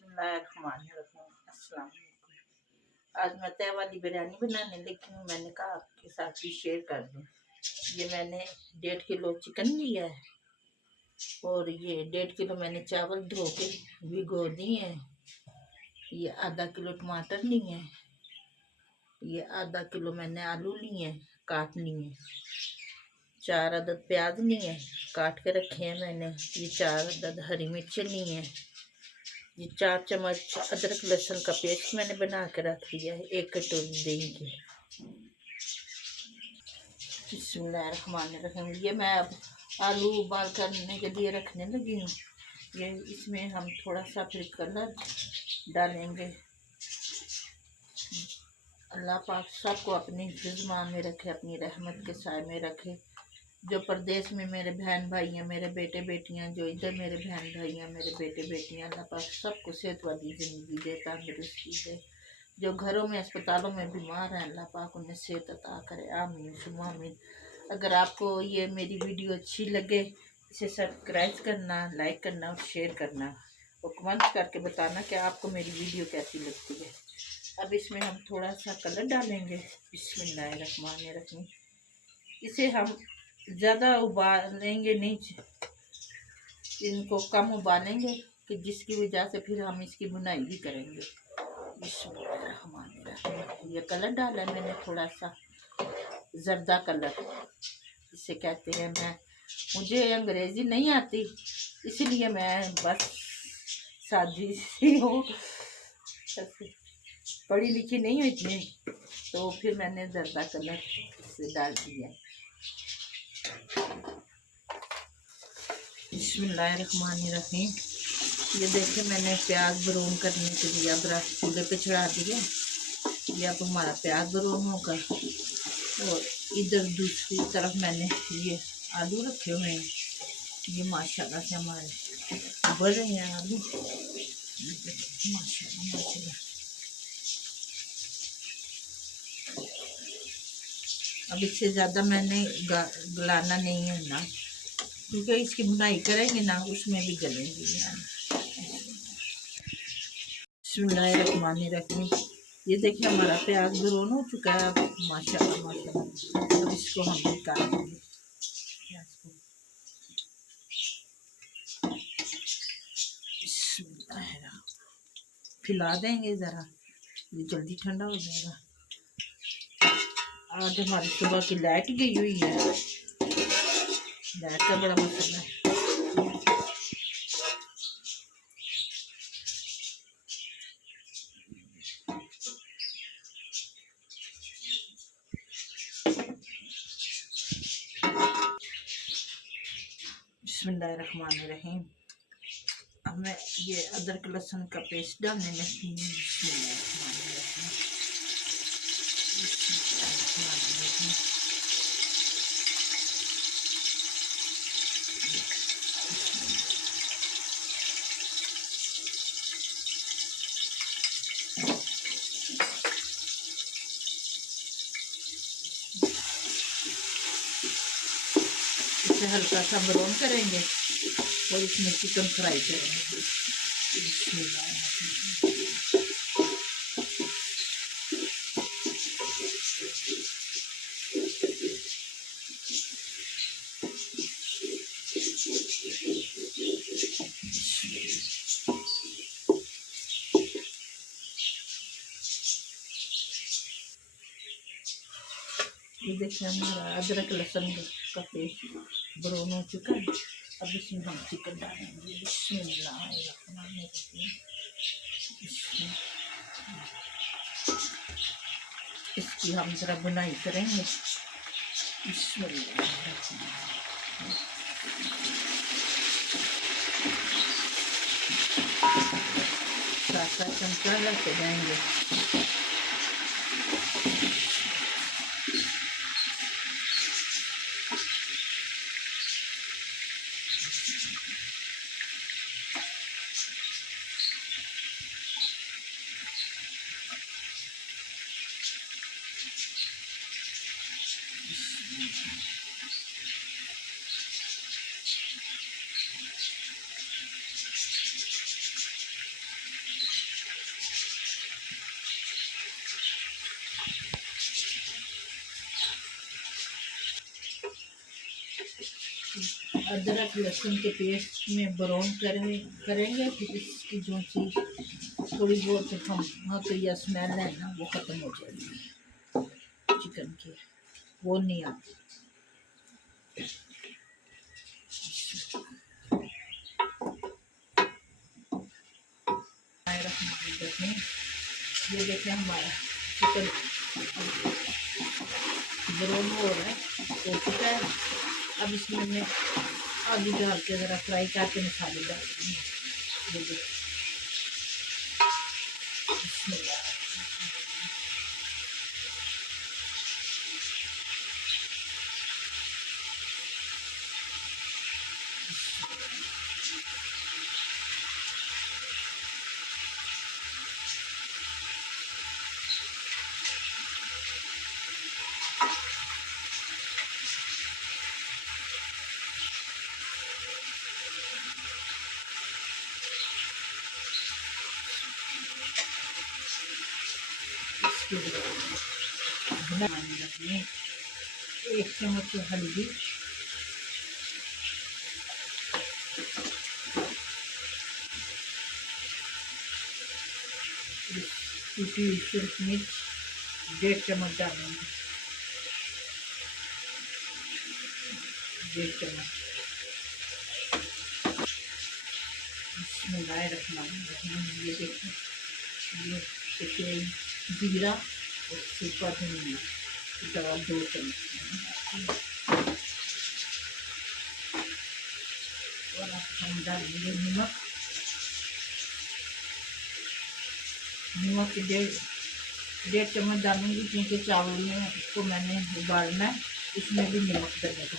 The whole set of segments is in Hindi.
बिस्मिल्लाहिर्रहमानिर्रहीम। अस्सलाम वालेकुम। आज मैं तय वाली बिरयानी बनाने लगी हूँ। मैंने कहा आपके साथ भी शेयर कर दूँ। ये मैंने 1.5 किलो चिकन लिया है और ये 1.5 किलो मैंने चावल धो के भिगो दिए हैं। ये आधा किलो टमाटर लिए हैं। ये आधा किलो मैंने आलू लिए हैं, काट लिए हैं। 4 अदद प्याज लिए हैं, काट के रखे हैं मैंने। ये 4 अदद हरी मिर्चें ली हैं। ये 4 चम्मच अदरक लहसुन का पेस्ट मैंने बना के रख दिया है। 1 कटोरी दही की। बिस्मिल्लाहिर्रहमानिर्रहीम। ये मैं अब आलू उबाल करने के लिए रखने लगी हूँ। ये इसमें हम थोड़ा सा फिर कलर डालेंगे। अल्लाह पाक सबको अपनी हिफ्ज़ में रखे, अपनी रहमत के साए में रखे। जो परदेश में मेरे बहन भाई हैं, मेरे बेटे बेटियां, जो इधर मेरे बहन भाई हैं, मेरे बेटे बेटियां, अल्लाह पाक सबको सेहत वाली ज़िंदगी दे, तंदुरुस्ती दे। जो घरों में अस्पतालों में बीमार हैं, अल्लाह पाक उन्हें सेहत अता करे। आमीन सुम्मा आमीन। अगर आपको ये मेरी वीडियो अच्छी लगे, इसे सब्सक्राइब करना, लाइक करना और शेयर करना और कमेंट करके बताना कि आपको मेरी वीडियो कैसी लगती है। अब इसमें हम थोड़ा सा कलर डालेंगे। बिस्मिल्लाहिर्रहमानिर्रहीम। इसे हम ज़्यादा उबालेंगे नहीं, इनको कम उबालेंगे कि जिसकी वजह से फिर हम इसकी बुनाई भी करेंगे। बिस्मिल्लाहिर्रहमानिर्रहीम। ये कलर डाला मैंने थोड़ा सा जर्दा कलर, इसे कहते हैं। मुझे अंग्रेज़ी नहीं आती, इसलिए मैं बस सादी सी हूँ, पढ़ी लिखी नहीं हूँ इतनी, तो फिर मैंने जर्दा कलर से डाल दिया। बिस्मिल्लाहिर्रहमानिर्रहीम। ये देखिए मैंने प्याज ब्राउन करने के लिए अब चूल्हे पे चढ़ा दिया। ये अब हमारा प्याज ब्राउन होगा और इधर दूसरी तरफ मैंने ये आलू रखे हुए हैं। ये माशाल्लाह से हमारे बढ़ रहे हैं आलू, माशाल्लाह माशाल्लाह। अब इससे ज़्यादा मैंने गलाना नहीं है ना, क्योंकि इसकी बुनाई करेंगे ना उसमें भी गलेंगे। बिस्मिल्लाहिर्रहमानिर्रहीम। ये देखिए हमारा प्याज ब्राउन हो चुका है। अब माशाल्लाह माशाल्लाह। अब इसको हम निकाल देंगे। फैला देंगे ज़रा, ये जल्दी ठंडा हो जाएगा। आज हमारी सुबह की लाइट गई हुई है, लाइट का बड़ा मसला है। बिस्मिल्लाहिर्रहमानिर्रहीम। अब मैं ये अदरक लहसुन का पेस्ट डालने लगती हूँ। इसे हल्का सा ब्राउन करेंगे और इसमें चिकन फ्राई करेंगे। ये देखिए हमारा अदरक लहसुन का पेस्ट ब्राउन हो चुका है। अब इसमें हम चिकन डालेंगे। बिस्मिल्लाहिर्रहमानिर्रहीम। इसकी हम जरा बुनाई करेंगे। बिस्मिल्लाहिर्रहमानिर्रहीम। साथ चमचा लेते जाएंगे। अदरक लहसुन के पेस्ट में ब्राउन करेंगे, फिर इसकी जो चीज़ थोड़ी बहुत हम वहाँ तो यह स्मेल है ना वो ख़त्म हो जाएगी चिकन की, वो नहीं आती। ये देखें हमारा चिकन ब्राउन हो रहा है, हो चुका है। अब इसमें मैं आलू डाल के ज़रा फ्राई करके मसाले डाल दूँगी। ये देखिए इसके 1 चम्मच हल्दी, कुटी हुई सिर्फ मिर्च 1.5 चम्मच डालेंगे, 1.5 चम्मच। बिस्मिल्लाहिर्रहमानिर्रहीम। ये देखिए ये सफ़ेद जीरा और सूखा धनिया डाल 2 चम्मच, और अब हम डालेंगे नमक। नमक 1.5 चम्मच डालूंगी क्योंकि चावल में इसको मैंने उबालना है, इसमें भी नमक डलेगा।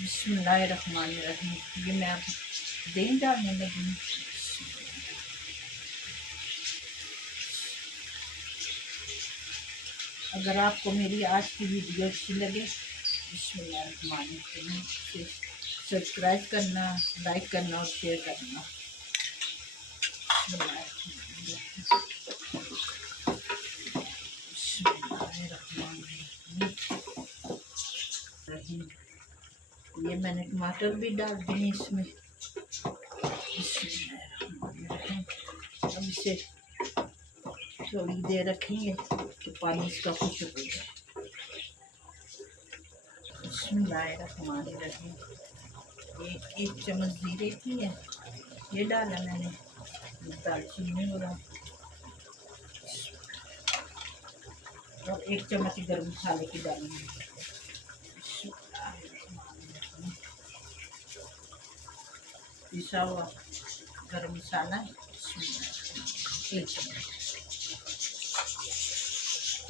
बिस्मिल्लाहिर्रहमानिर्रहीम। ये मैं आप दही डालने लगी। अगर आपको मेरी आज की वीडियो अच्छी लगे बिस्मिल्लाहिर्रहमानिर्रहीम सब्सक्राइब करना, लाइक करना और शेयर करना। ये मैंने टमाटर भी डाल दिए इसमें। अब इसे थोड़ी देर रखेंगे तो पानी इसका खुशक हो जाए। बिस्मिल्लाहिर्रहमानिर्रहीम। ये 1 चम्मच जीरे की है, ये डाला मैंने, दालचीनी और 1 चम्मच गर्म मसाले की डालेंगे। पिसा हुआ गर्म मसाला 1 चम्मच।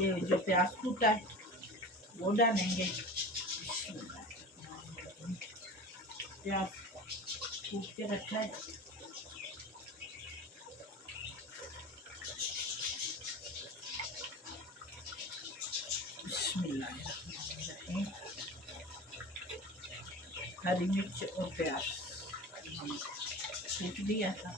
ये जो प्याज कूटा है वो डालेंगे। प्याज कूट के रखा है, बिस्मिल्लाहिर्रहमानिर्रहीम। हरी मिर्च और प्याज कूट दिया था।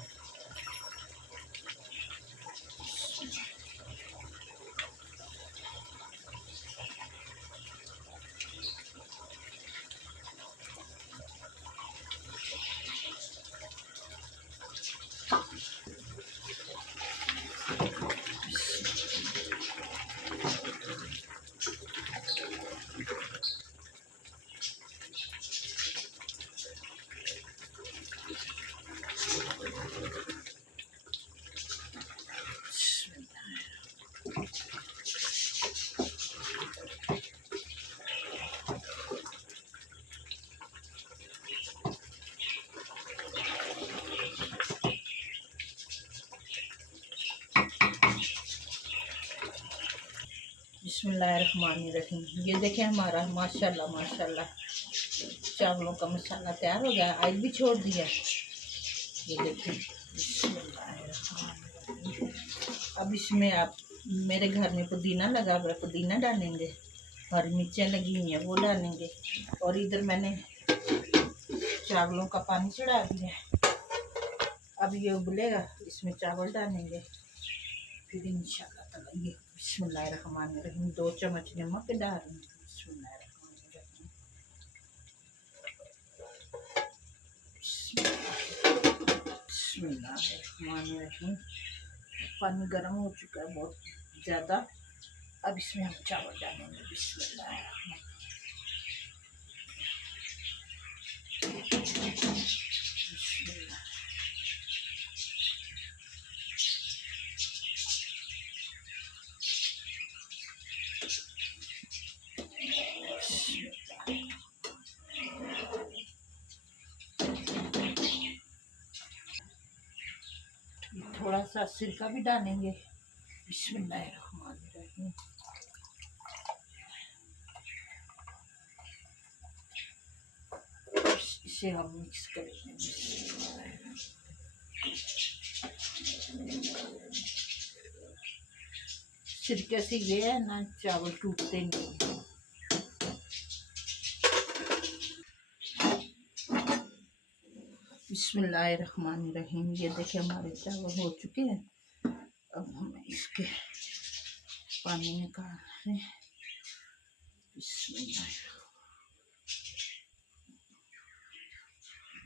बिस्मिल्लाहिर्रहमानिर्रहीम। ये देखें हमारा माशाल्लाह माशाल्लाह चावलों का मसाला तैयार हो गया। आग भी छोड़ दिया। ये देखें बिस्मिल्लाहिर्रहमानिर्रहीम। अब इसमें आप मेरे घर में पुदीना लगा हुआ है, पुदीना डालेंगे। हरी मिर्चें लगी हुई हैं, वो डालेंगे। और इधर मैंने चावलों का पानी चढ़ा दिया है। अब ये उबलेगा, इसमें चावल डालेंगे, फिर इंशाल्लाह ताला ये बिस्मिल्लाहिर्रहमानिर्रहीम 2 चम्मच नमक डाल रही हूँ। बिस्मिल्लाहिर्रहमानिर्रहीम, बिस्मिल्लाहिर्रहमानिर्रहीम। पानी गर्म हो चुका है बहुत ज़्यादा। अब इसमें हम चावल डालेंगे। बिस्मिल्लाहिर्रहमानिर्रहीम, थोड़ा सा सिरका भी डालेंगे। बिस्मिल्लाहिर्रहमानिर्रहीम, इसे हम मिक्स करेंगे। सिरके से ये है ना, चावल टूटते नहीं। बिस्मिल्लाहिर्रहमानिर्रहीम, ये देखिए हमारे चावल हो चुके हैं। अब हम इसके पानी निकाल रहे हैं।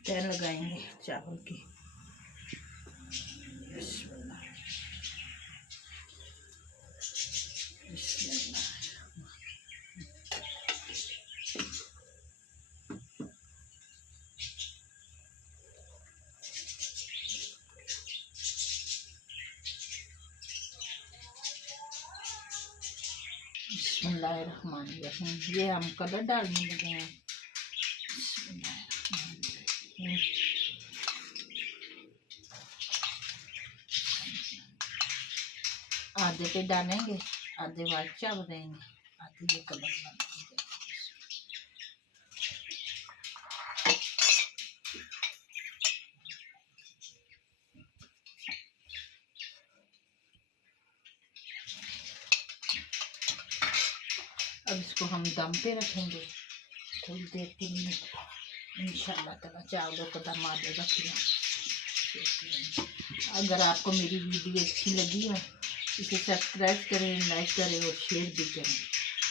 तय लगाएंगे चावल की। बिस्मिल्लाहिर्रहमानिर्रहीम, ये हम कलर डालने लगे हैं। आधे पे डालेंगे, आधे वाइट चावल देंगे, आधे ये कलर डालेंगे। अब इसको हम दम पे रखेंगे थोड़ी देर के लिए। इंशाल्लाह ताला चावलों को दम आ जाएगा। अगर आपको मेरी वीडियो अच्छी लगी है, इसे सब्सक्राइब करें, लाइक करें और शेयर भी करें।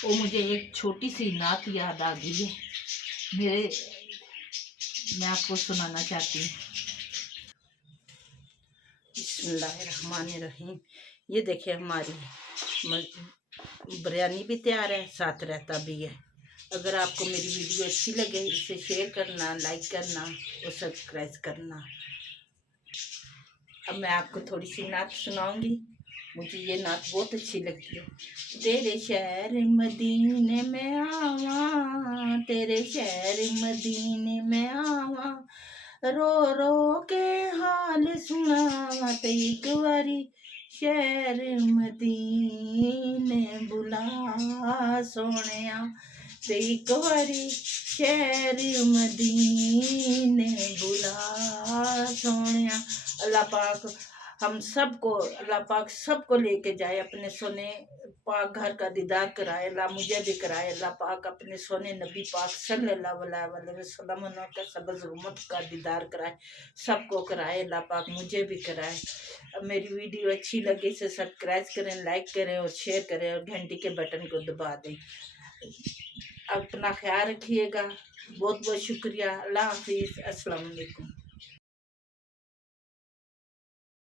और मुझे एक छोटी सी नात याद आ गई है मैं आपको सुनाना चाहती हूँ। बिस्मिल्लाहिर्रहमानिर्रहीम, ये देखिए हमारी बिरयानी भी तैयार है, साथ रहता भी है। अगर आपको मेरी वीडियो अच्छी लगे, इसे शेयर करना, लाइक करना और सब्सक्राइब करना। अब मैं आपको थोड़ी सी नात सुनाऊंगी। मुझे ये नात बहुत अच्छी लगती है। तेरे शहर मदीने में आवा, तेरे शहर मदीने में आवा, रो रो के हाल सुनावा, ते एक बारी शहर मदीने बुला सोनिया, ते एक बारी शहर मदीने बुला सोनिया। अल्लाह पाक हम सबको, अल्लाह पाक सबको लेके जाए अपने सोने पाक घर का दीदार कराए। अल्लाह मुझे भी कराए। अल्लाह पाक अपने सोने नबी पाक सल्लल्लाहु अलैहि वसल्लम का सबज़ उम्मत का दीदार कराए, सबको कराए। अल्लाह पाक मुझे भी कराए। अब मेरी वीडियो अच्छी लगी इसे सब्सक्राइब करें, लाइक करें और शेयर करें और घंटी के बटन को दबा दें। अपना ख्याल रखिएगा। बहुत बहुत शुक्रिया। अल्लाह हाफिज़। अस्सलाम वालेकुम।